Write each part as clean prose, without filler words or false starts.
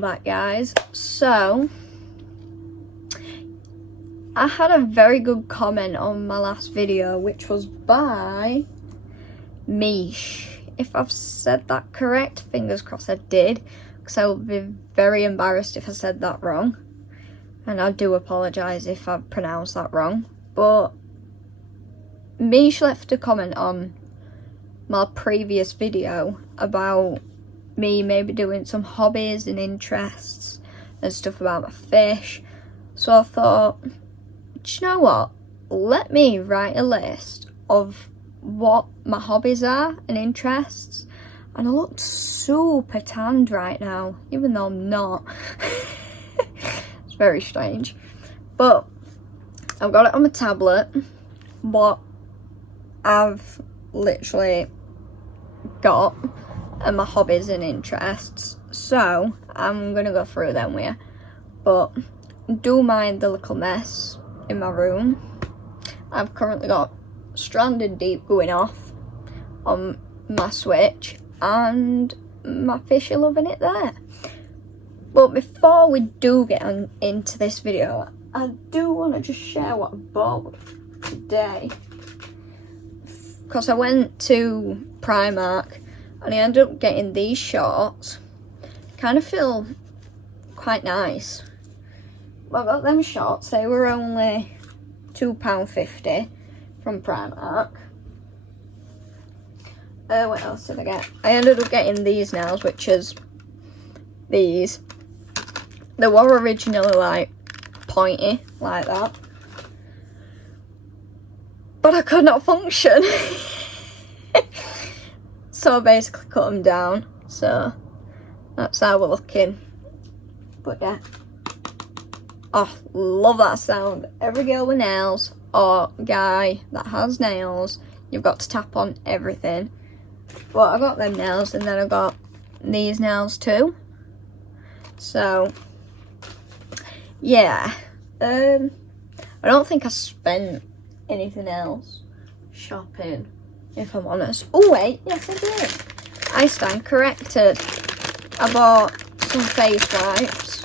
welcome back, guys. So I had a very good comment on my last video, which was by Mish. If I've said that correct, fingers crossed I did, because I would be very embarrassed if I said that wrong, and I do apologise if I've pronounced that wrong. But Mish left a comment on my previous video about me maybe doing some hobbies and interests and stuff about my fish. So I thought, do you know what? Let me write a list of what my hobbies are and interests. And I look super tanned right now, even though I'm not. It's very strange. But I've got it on my tablet, what I've literally got and my hobbies and interests. So I'm gonna go through them with you, but do mind the little mess in my room. I've currently got Stranded Deep going off on my Switch and my fish are loving it there. But before we do get into this video, I do want to just share what I bought today, because I went to Primark and I ended up getting these shorts. Kind of feel quite nice. Well, I got them shorts. They were only £2.50 from Primark. What else did I get? I ended up getting these nails, which is these. They were originally like pointy, like that. But I could not function. So I basically cut them down. So that's how we're looking. But yeah. Oh, love that sound. Every girl with nails or guy that has nails, you've got to tap on everything. But I got them nails and then I got these nails too. So yeah. I don't think I spent anything else shopping, if I'm honest. Oh wait, yes I did. I stand corrected. I bought some face wipes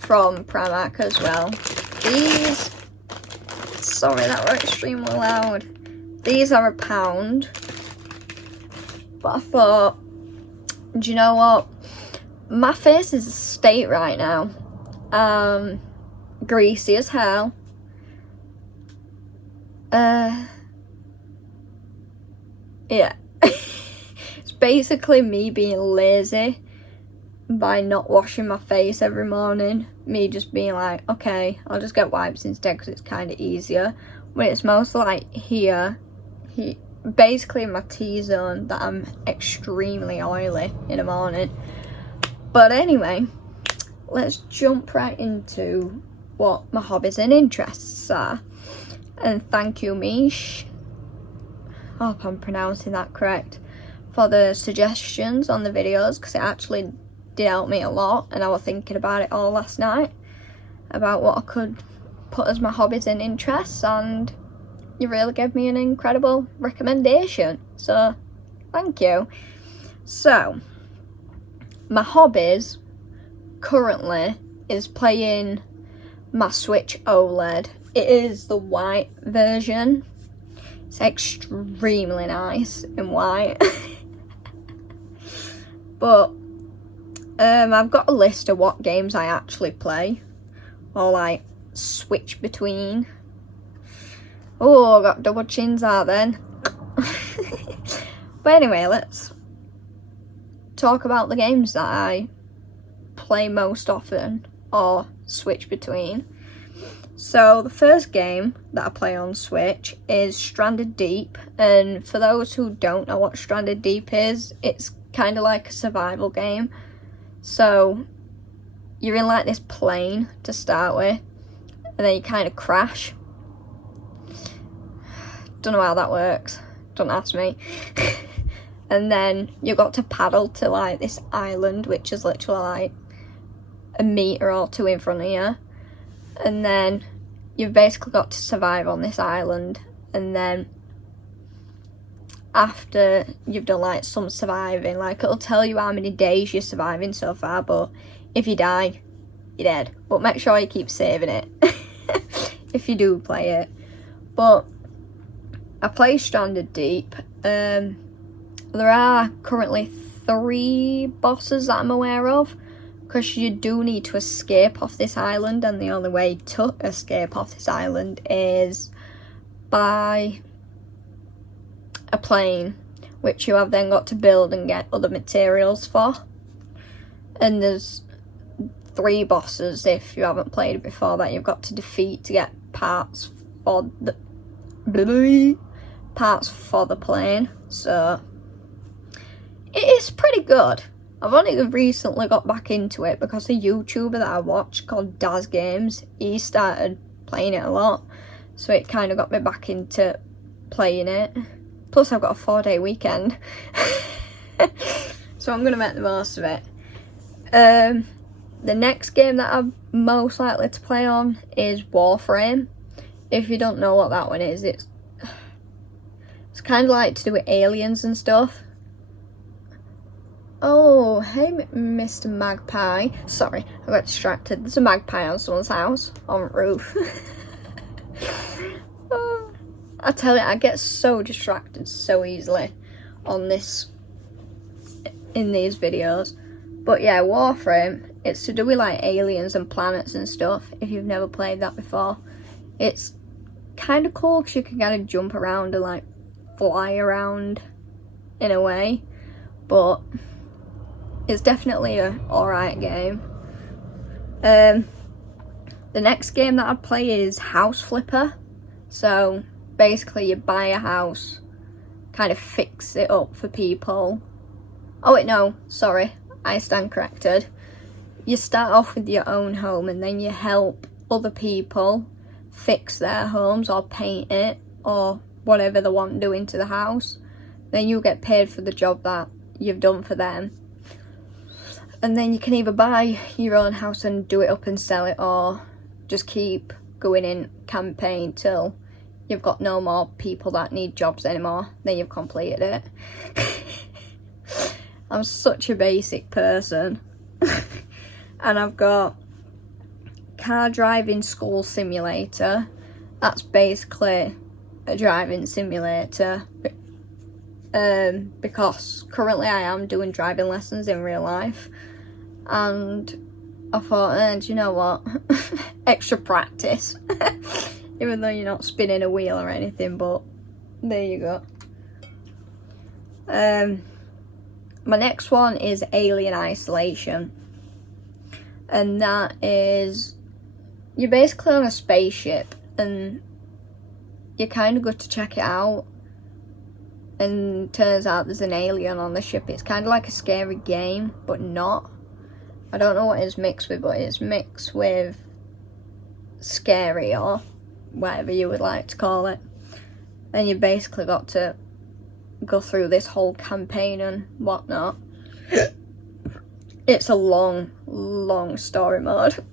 from Primark as well. These, sorry that were extremely loud. These are £1. But I thought, do you know what? My face is a state right now. Greasy as hell. Yeah. It's basically me being lazy by not washing my face every morning. Me just being like, okay, I'll just get wipes instead because it's kind of easier. But it's mostly like here, basically in my T-zone, that I'm extremely oily in the morning. But anyway, let's jump right into what my hobbies and interests are. And thank you, Mish, I hope I'm pronouncing that correct, for the suggestions on the videos, because it actually did help me a lot, and I was thinking about it all last night, about what I could put as my hobbies and interests, and you really gave me an incredible recommendation, so thank you. So, my hobbies currently is playing my Switch OLED. It is the white version. It's extremely nice in white. But I've got a list of what games I actually play, or like switch between. Oh, I got double chins out then. But anyway, let's talk about the games that I play most often or switch between. So the first game that I play on Switch is Stranded Deep, and for those who don't know what Stranded Deep is, it's kind of like a survival game. So you're in like this plane to start with, and then you kind of crash. Don't know how that works, don't ask me. And then you got to paddle to like this island, which is literally like a meter or two in front of you. And then you've basically got to survive on this island, and then after you've done like some surviving, like it'll tell you how many days you're surviving so far, but if you die, you're dead. But make sure you keep saving it if you do play it. But I play Stranded Deep. There are currently 3 bosses that I'm aware of, because you do need to escape off this island, and the only way to escape off this island is by a plane, which you have then got to build and get other materials for. And there's 3 bosses, if you haven't played it before, that you've got to defeat to get parts for the plane. So it is pretty good. I've only recently got back into it because a YouTuber that I watch called Daz Games, he started playing it a lot, so it kind of got me back into playing it. Plus I've got a 4-day weekend, so I'm going to make the most of it. The next game that I'm most likely to play on is Warframe. If you don't know what that one is, it's kind of like to do with aliens and stuff. Oh, hey, Mr. Magpie. Sorry, I got distracted. There's a magpie on someone's house, on the roof. Oh, I tell you, I get so distracted so easily in these videos. But yeah, Warframe, it's to do with like aliens and planets and stuff, if you've never played that before. It's kind of cool because you can kind of jump around and like fly around in a way. But it's definitely a alright game. The next game that I'd play is House Flipper. So basically you buy a house, kind of fix it up for people. Oh wait, no, sorry, I stand corrected. You start off with your own home and then you help other people fix their homes or paint it or whatever they want doing to the house. Then you get paid for the job that you've done for them. And then you can either buy your own house and do it up and sell it, or just keep going in campaign till you've got no more people that need jobs anymore. Then you've completed it. I'm such a basic person. And I've got Car Driving School Simulator. That's basically a driving simulator. Because currently I am doing driving lessons in real life. And I thought, do you know what? Extra practice. Even though you're not spinning a wheel or anything, but there you go. My next one is Alien Isolation. And that is, you're basically on a spaceship and you kind of go to check it out. And turns out there's an alien on the ship. It's kind of like a scary game, but not. I don't know what it's mixed with, but it's mixed with scary or whatever you would like to call it. And you basically got to go through this whole campaign and whatnot. It's a long, long story mode.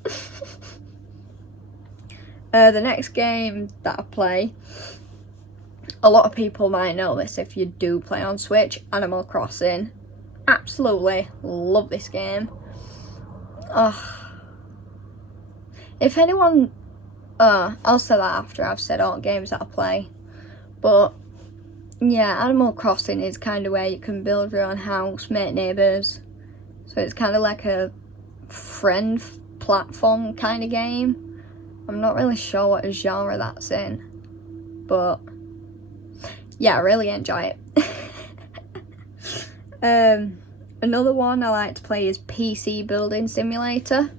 The next game that I play, a lot of people might know this if you do play on Switch, Animal Crossing. Absolutely love this game. If anyone, I'll say that after I've said all the games that I play. But yeah, Animal Crossing is kind of where you can build your own house, make neighbours. So it's kind of like a friend platform kind of game. I'm not really sure what genre that's in, but yeah, I really enjoy it. Another one I like to play is PC Building Simulator.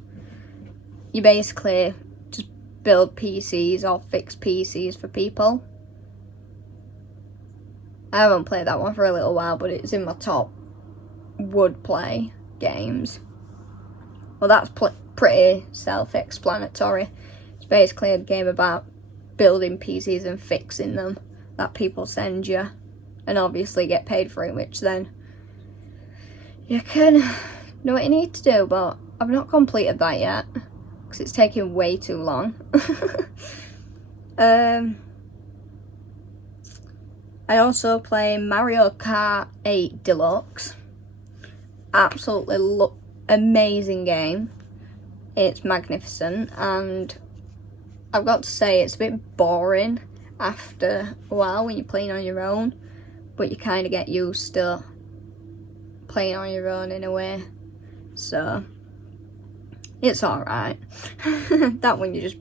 You basically just build PCs or fix PCs for people. I haven't played that one for a little while, but it's in my top would play games. Well, that's pretty self-explanatory. It's basically a game about building PCs and fixing them that people send you, and obviously get paid for it, which then you can do what you need to do. But I've not completed that yet because it's taking way too long. I also play Mario Kart 8 Deluxe. Absolutely amazing game. It's magnificent, and I've got to say it's a bit boring after a while when you're playing on your own, but you kind of get used to playing on your own in a way, so it's alright. That one you're just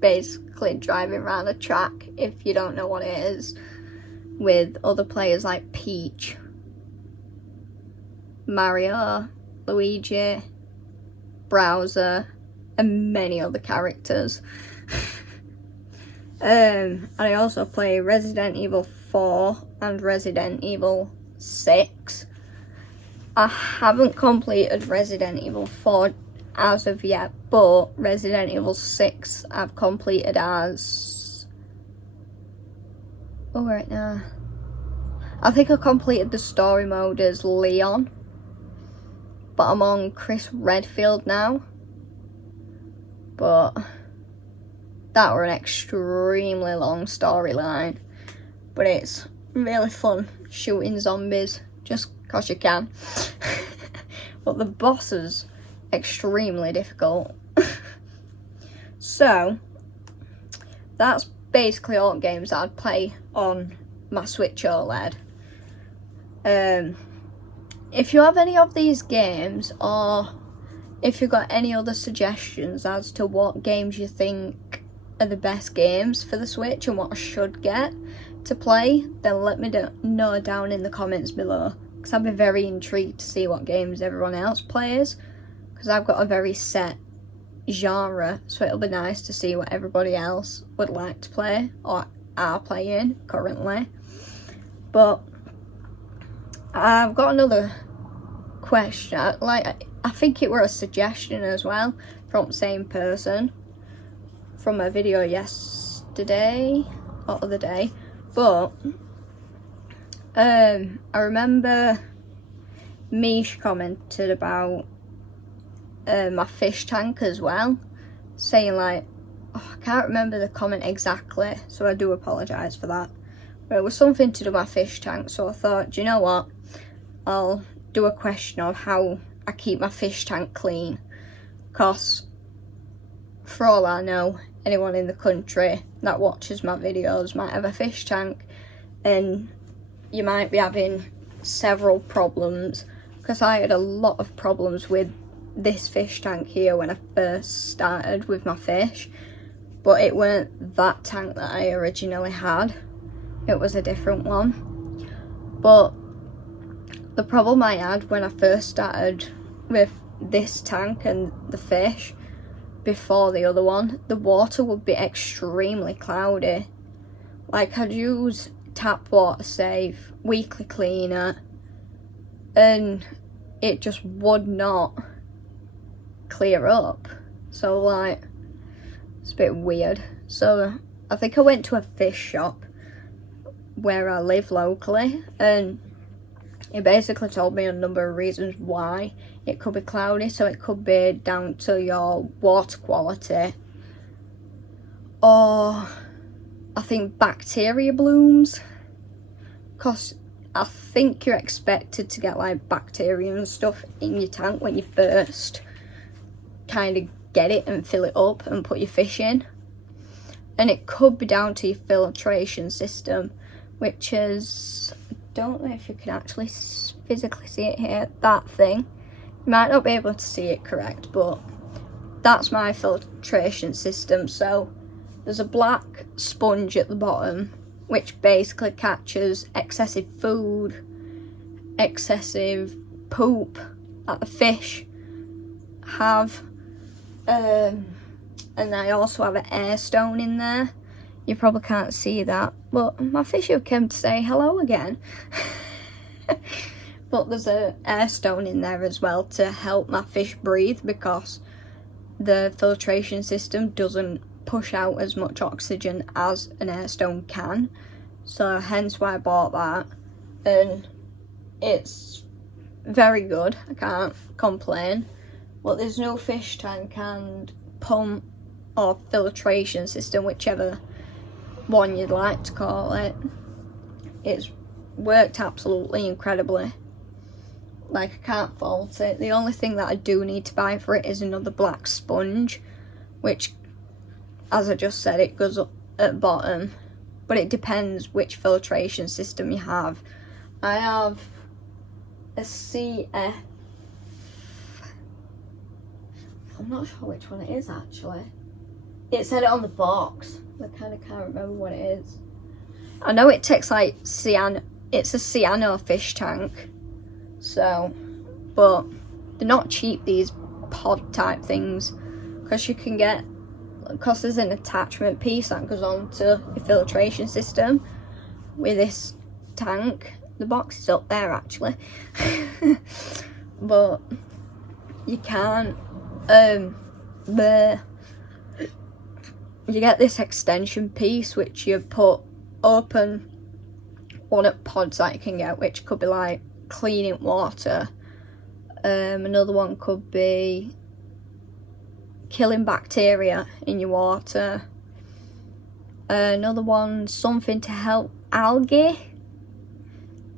basically driving around a track, if you don't know what it is, with other players like Peach, Mario, Luigi, Bowser, and many other characters. And I also play Resident Evil 4 and Resident Evil 6. I haven't completed Resident Evil 4 as of yet, but Resident Evil 6 I've completed as... oh, right now. I think I completed the story mode as Leon, but I'm on Chris Redfield now. But that were an extremely long storyline, but it's really fun shooting zombies just cause you can. But the bosses extremely difficult. So that's basically all games that I'd play on my Switch OLED. If you have any of these games, or if you've got any other suggestions as to what games you think are the best games for the Switch and what I should get to play, then let me know down in the comments below, because I'd be very intrigued to see what games everyone else plays, because I've got a very set genre, so it'll be nice to see what everybody else would like to play or are playing currently. But I've got another question, I think it were a suggestion as well from the same person from a video yesterday or other day, but I remember Mish commented about my fish tank as well, saying like, oh, I can't remember the comment exactly, so I do apologise for that, but it was something to do with my fish tank, so I thought, do you know what, I'll do a question of how I keep my fish tank clean, because for all I know, anyone in the country that watches my videos might have a fish tank, and you might be having several problems, because I had a lot of problems with this fish tank here when I first started with my fish, but it weren't that tank that I originally had, it was a different one. But the problem I had when I first started with this tank and the fish before the other one, the water would be extremely cloudy. Like, I'd use tap water safe, weekly cleaner, and it just would not clear up. So like, it's a bit weird. So I think I went to a fish shop where I live locally, and it basically told me a number of reasons why it could be cloudy. So it could be down to your water quality, or I think bacteria blooms, because I think you're expected to get like bacteria and stuff in your tank when you first kind of get it and fill it up and put your fish in. And it could be down to your filtration system, which is, I don't know if you can actually physically see it here, that thing. You might not be able to see it correct, but that's my filtration system. So there's a black sponge at the bottom, which basically catches excessive food, excessive poop that the fish have. And I also have an air stone in there. You probably can't see that, but my fish have come to say hello again. But there's an air stone in there as well to help my fish breathe, because the filtration system doesn't push out as much oxygen as an air stone can. So hence why I bought that, and it's very good, I can't complain. But there's no fish tank and pump or filtration system, whichever one you'd like to call it. It's worked absolutely incredibly Like, I can't fault it. The only thing that I do need to buy for it is another black sponge, which, as I just said, it goes up at the bottom, but it depends which filtration system you have. I have a CF. I'm not sure which one it is actually. It said it on the box. I kind of can't remember what it is. I know it takes like cyano. It's a cyano fish tank. So, but they're not cheap, these pod type things, because you can get, because there's an attachment piece that goes on to your filtration system with this tank. The box is up there actually. But you can't you get this extension piece which you put open one of pods that you can get, which could be like cleaning water. Another one could be killing bacteria in your water. Another one, something to help algae.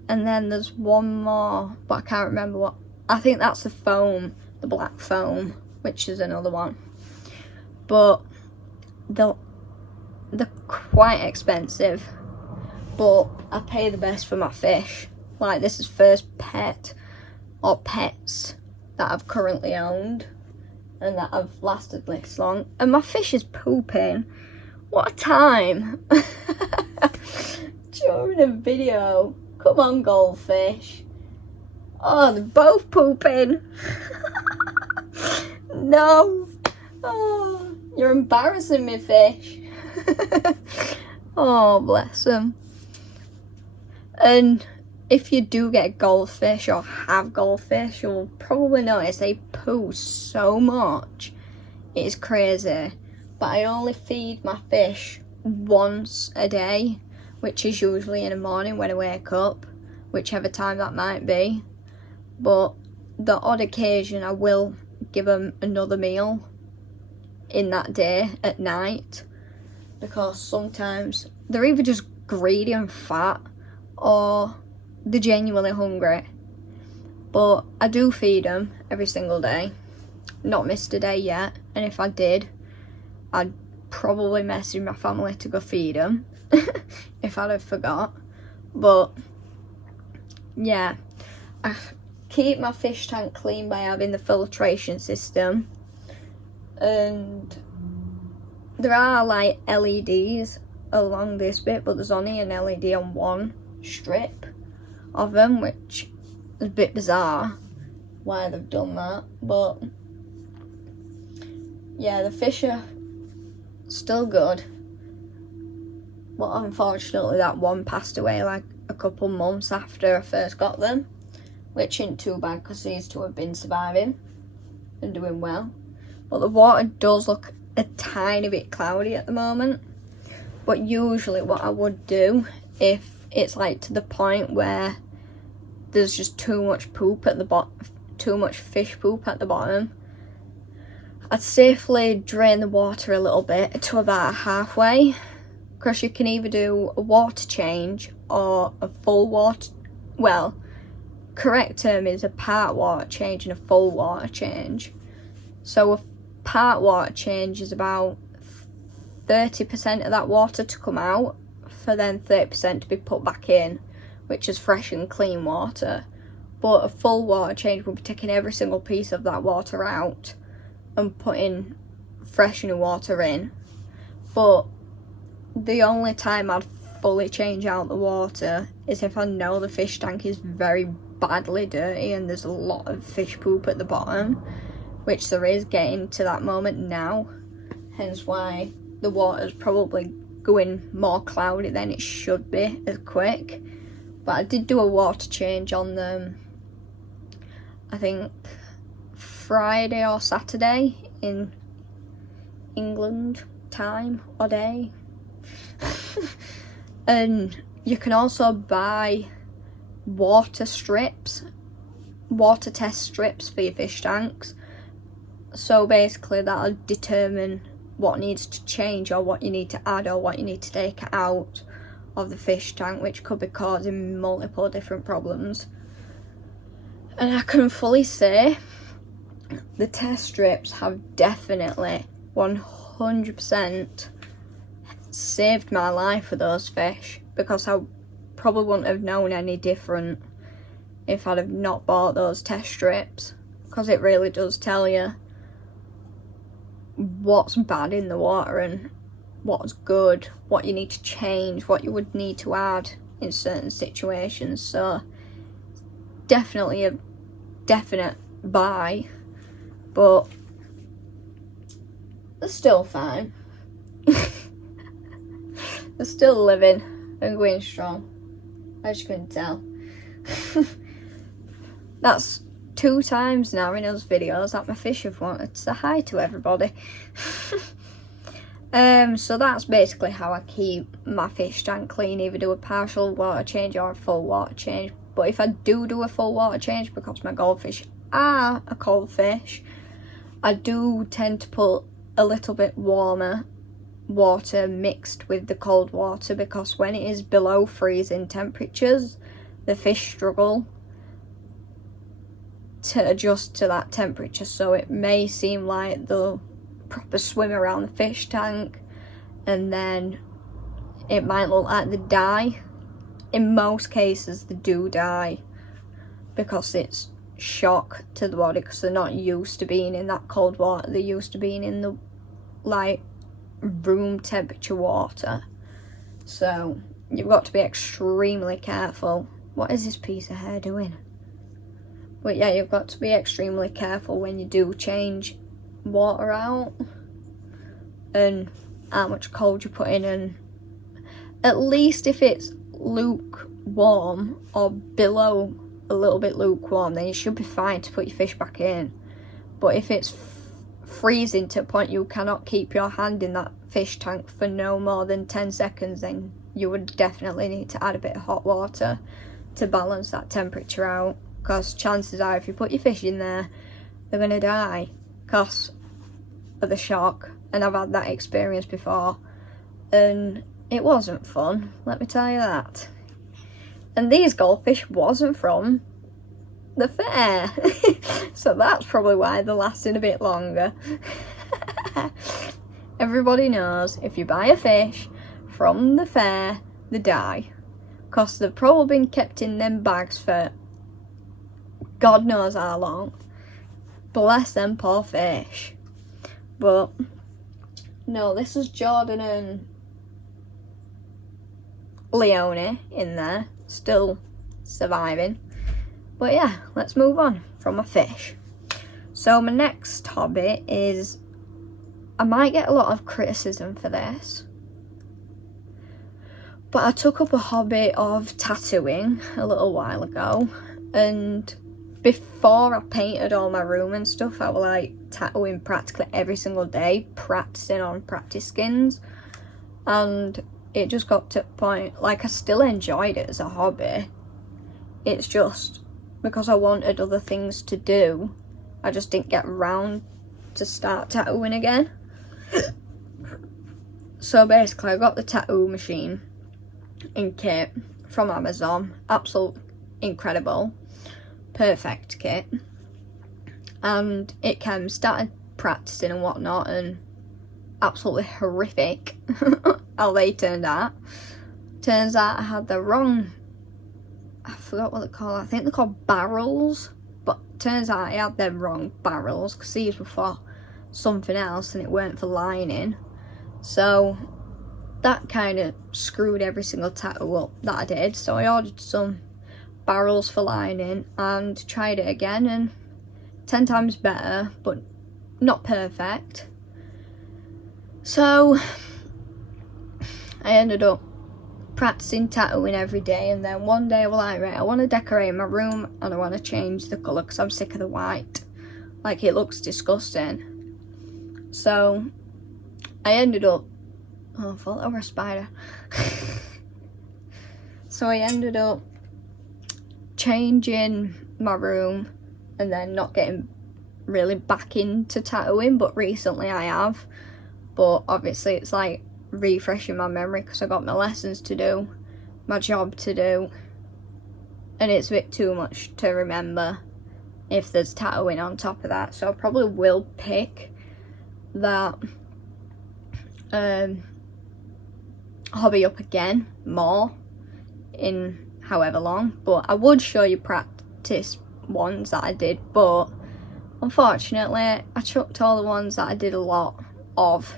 And then there's one more, but I can't remember what. I think that's the foam, the black foam, which is another one. But they're quite expensive, but I pay the best for my fish. Like, this is first pet or pets that I've currently owned and that have lasted this long. And my fish is pooping. What a time. During a video. Come on, goldfish. Oh, they're both pooping. No. Oh, you're embarrassing me, fish. Oh, bless them. And if you do get goldfish or have goldfish, you'll probably notice they poo so much. It's crazy. But I only feed my fish once a day, which is usually in the morning when I wake up, whichever time that might be. But the odd occasion I will give them another meal in that day at night, because sometimes they're either just greedy and fat or they're genuinely hungry. But I do feed them every single day. Not missed a day yet, and if I did, I'd probably message my family to go feed them if I'd have forgot. But yeah, I keep my fish tank clean by having the filtration system, and there are like LEDs along this bit, but there's only an LED on one strip of them, which is a bit bizarre why they've done that. But yeah, the fish are still good, but unfortunately that one passed away like a couple months after I first got them, which isn't too bad because these two have been surviving and doing well. But the water does look a tiny bit cloudy at the moment. But usually what I would do, if it's like to the point where there's just too much poop at the bottom, too much fish poop at the bottom, I'd safely drain the water a little bit to about halfway, because you can either do a water change or a full water, well, correct term is a part water change and a full water change. So a part water change is about 30% of that water to come out, for then 30% to be put back in, which is fresh and clean water. But a full water change will be taking every single piece of that water out and putting fresh new water in. But the only time I'd fully change out the water is if I know the fish tank is very badly dirty and there's a lot of fish poop at the bottom, which there is getting to that moment now, hence why the water's probably going more cloudy than it should be as quick. But I did do a water change on them, I think Friday or Saturday in England time or day. And you can also buy water strips, water test strips for your fish tanks. So basically that'll determine what needs to change or what you need to add or what you need to take out of the fish tank, which could be causing multiple different problems. And I can fully say the test strips have definitely 100% saved my life for those fish, because I probably wouldn't have known any different if I'd have not bought those test strips, because it really does tell you what's bad in the water and what's good, what you need to change, what you would need to add in certain situations. So definitely a definite buy, but they're still fine. They're still living and going strong, as you can tell. That's 2 times now in those videos that my fish have wanted to say hi to everybody. So that's basically how I keep my fish tank clean. Either do a partial water change or a full water change. But if I do a full water change, because my goldfish are a cold fish, I do tend to put a little bit warmer water mixed with the cold water, because when it is below freezing temperatures, the fish struggle to adjust to that temperature. So it may seem like they'll proper swim around the fish tank, and then it might look like they die. In most cases they do die, because it's shock to the body, because they're not used to being in that cold water. They're used to being in the like room temperature water. So you've got to be extremely careful. What is this piece of hair doing? But yeah, you've got to be extremely careful when you do change water out, and how much cold you put in. And at least if it's lukewarm or below a little bit lukewarm, then you should be fine to put your fish back in. But if it's freezing to a point you cannot keep your hand in that fish tank for no more than 10 seconds, then you would definitely need to add a bit of hot water to balance that temperature out. Because chances are, if you put your fish in there, they're going to die because of the shock. And I've had that experience before, and it wasn't fun, let me tell you that. And these goldfish wasn't from the fair. So that's probably why they lasted a bit longer. Everybody knows if you buy a fish from the fair, they die, because they've probably been kept in them bags for God knows how long. Bless them poor fish. But no, this is Jordan and Leonie in there, still surviving. But yeah, let's move on from my fish. So my next hobby is, I might get a lot of criticism for this, but I took up a hobby of tattooing a little while ago. And before I painted all my room and stuff, I was like tattooing practically every single day, practicing on practice skins. And it just got to a point, like, I still enjoyed it as a hobby. It's just because I wanted other things to do, I just didn't get around to start tattooing again. So basically I got the tattoo machine and kit from Amazon. Absolutely incredible. Perfect kit. And it came, started practicing and whatnot, and absolutely horrific how they turned out. Turns out I had the wrong, I forgot what they're called, I think they're called barrels, but turns out I had them wrong barrels, because these were for something else and it weren't for lining. So that kind of screwed every single tattoo up that I did. So I ordered some barrels for lining and tried it again, and 10 times better, but not perfect. So I ended up practicing tattooing every day, and then one day I was like, right, I want to decorate my room and I want to change the colour because I'm sick of the white. Like, it looks disgusting. So I ended up, oh, I thought that were a spider. So I ended up changing my room and then not getting really back into tattooing, but recently I have. But obviously it's like refreshing my memory because I got my lessons to do, my job to do, and it's a bit too much to remember. if there's tattooing on top of that. So I probably will pick that hobby up again more in however long, but I would show you practice ones that I did, but unfortunately I chucked all the ones that I did a lot of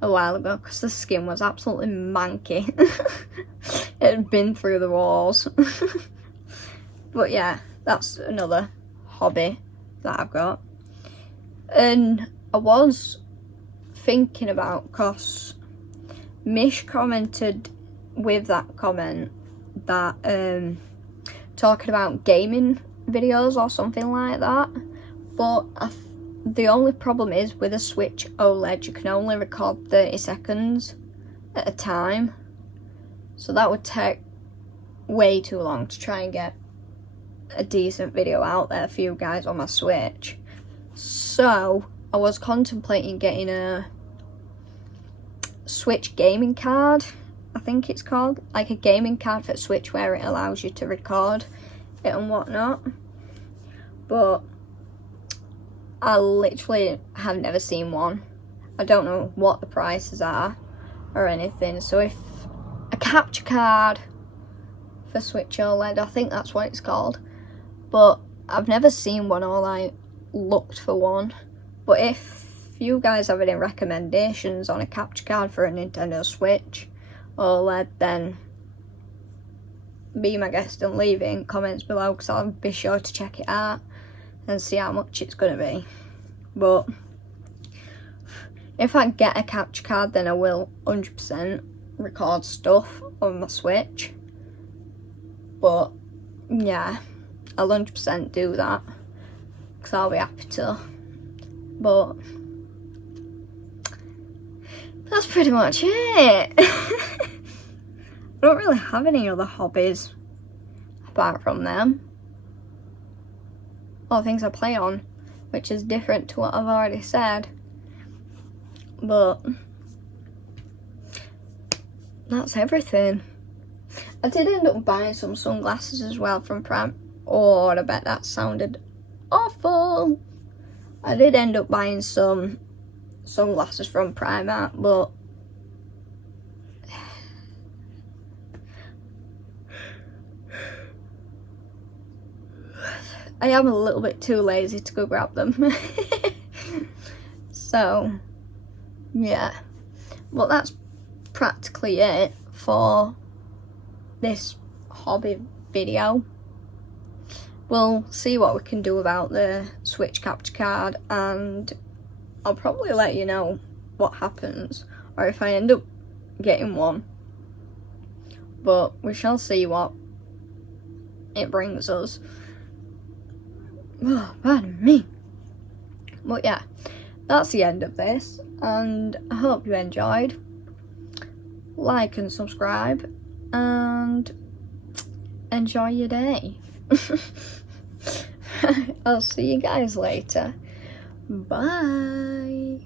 a while ago because the skin was absolutely manky. It had been through the walls. But yeah, that's another hobby that I've got. And I was thinking about, because Mish commented with that comment that talking about gaming videos or something like that, but the only problem is with a Switch OLED you can only record 30 seconds at a time, so that would take way too long to try and get a decent video out there for you guys on my Switch. So I was contemplating getting a Switch gaming card, I think it's called, like a gaming card for Switch where it allows you to record it and whatnot, but I literally have never seen one. I don't know what the prices are or anything, so if a capture card for Switch OLED, I think that's what it's called, but I've never seen one or like looked for one. But if you guys have any recommendations on a capture card for a Nintendo Switch OLED, then be my guest and leave it in comments below, because I'll be sure to check it out and see how much it's going to be. But if I get a capture card, then I will 100% record stuff on my Switch. But yeah, I'll 100% do that because I'll be happy to. But that's pretty much it. I don't really have any other hobbies apart from them, or things I play on, which is different to what I've already said. But that's everything. I did end up buying some sunglasses as well from Prime. Oh, I bet that sounded awful. I did end up buying some sunglasses from Primark, but I am a little bit too lazy to go grab them. So yeah, well, that's practically it for this hobby video. We'll see what we can do about the Switch capture card, and I'll probably let you know what happens, or if I end up getting one. But we shall see what it brings us. Oh, pardon me. But yeah, that's the end of this, and I hope you enjoyed. Like and subscribe, and enjoy your day. I'll see you guys later. Bye.